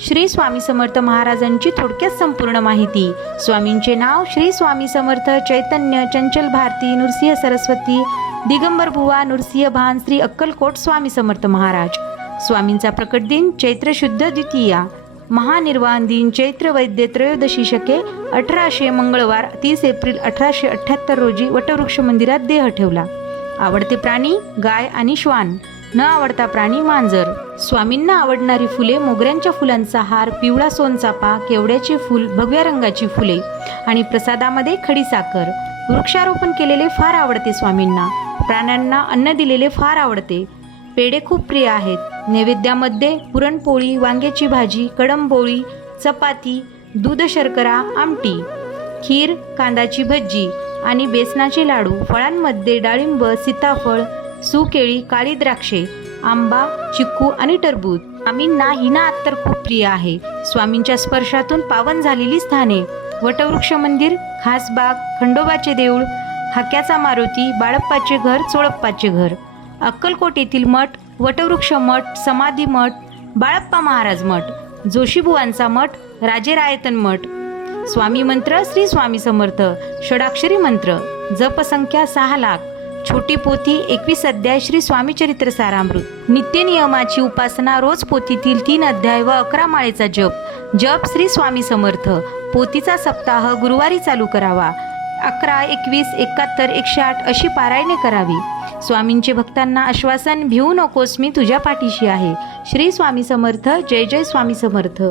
श्री स्वामी समर्थ महाराजांची थोडक्यात संपूर्ण माहिती। स्वामींचे नाव श्री स्वामी समर्थ चैतन्य चंचल भारती नृसिंह सरस्वती दिगंबर बुवा नृसिंह भान श्री अक्कलकोट स्वामी समर्थ महाराज। स्वामींचा प्रकट दिन चैत्र शुद्ध द्वितीया, महानिर्वाण दिन चैत्र वैद्य त्रयोदशी शके 1800 मंगळवार 30 एप्रिल 1878 रोजी वटवृक्ष मंदिरात देह ठेवला। आवडते प्राणी गाय आणि श्वान, न आवडता प्राणी मांजर। स्वामींना आवडणारी फुले मोगऱ्यांच्या फुलांचा हार, पिवळा सोनचाफा, केवड्याचे फूल, भगव्या रंगाची फुले आणि प्रसादामध्ये खडीसाखर। वृक्षारोपण केलेले फार आवडते स्वामींना। प्राण्यांना अन्न दिलेले फार आवडते। पेढे खूप प्रिय आहेत। नैवेद्यामध्ये पुरणपोळी, वांग्याची भाजी, कडंबोळी, चपाती, दूध शर्करा, आमटी, खीर, कांदाची भजी आणि बेसनाचे लाडू। फळांमध्ये डाळिंब, सीताफळ, सुकेळी, काळी द्राक्षे, आंबा, चिक्कू आणि टरबूज। स्वामींना हिना अत्तर खूप प्रिय आहे। स्वामींच्या स्पर्शातून पावन झालेली स्थाने: वटवृक्ष मंदिर, खासबाग, खंडोबाचे देऊळ, हाक्याचा मारुती, बाळप्पाचे घर, चोळप्पाचे घर, अक्कलकोट येथील मठ, वटवृक्ष मठ, समाधी मठ, बाळप्पा महाराज मठ, जोशीबुवांचा मठ, राजेरायतन मठ। स्वामी मंत्र श्री स्वामी समर्थ षडाक्षरी मंत्र, जपसंख्या 6 लाख, छोटी पोथी 21 अध्याय श्री स्वामी चरित्र सारामृत। नित्य नियमाची उपासना, रोज पोथीतील 3 अध्याय व 11 माळेचा जप। जप श्री स्वामी समर्थ। पोथीचा सप्ताह गुरुवारी चालू करावा। 11, 21, 71, 108 अशी पारायणे करावी। स्वामींचे भक्तांना आश्वासन: भिवू नकोस, मी तुझ्या पाठीशी आहे। श्री स्वामी समर्थ। जय जय स्वामी समर्थ।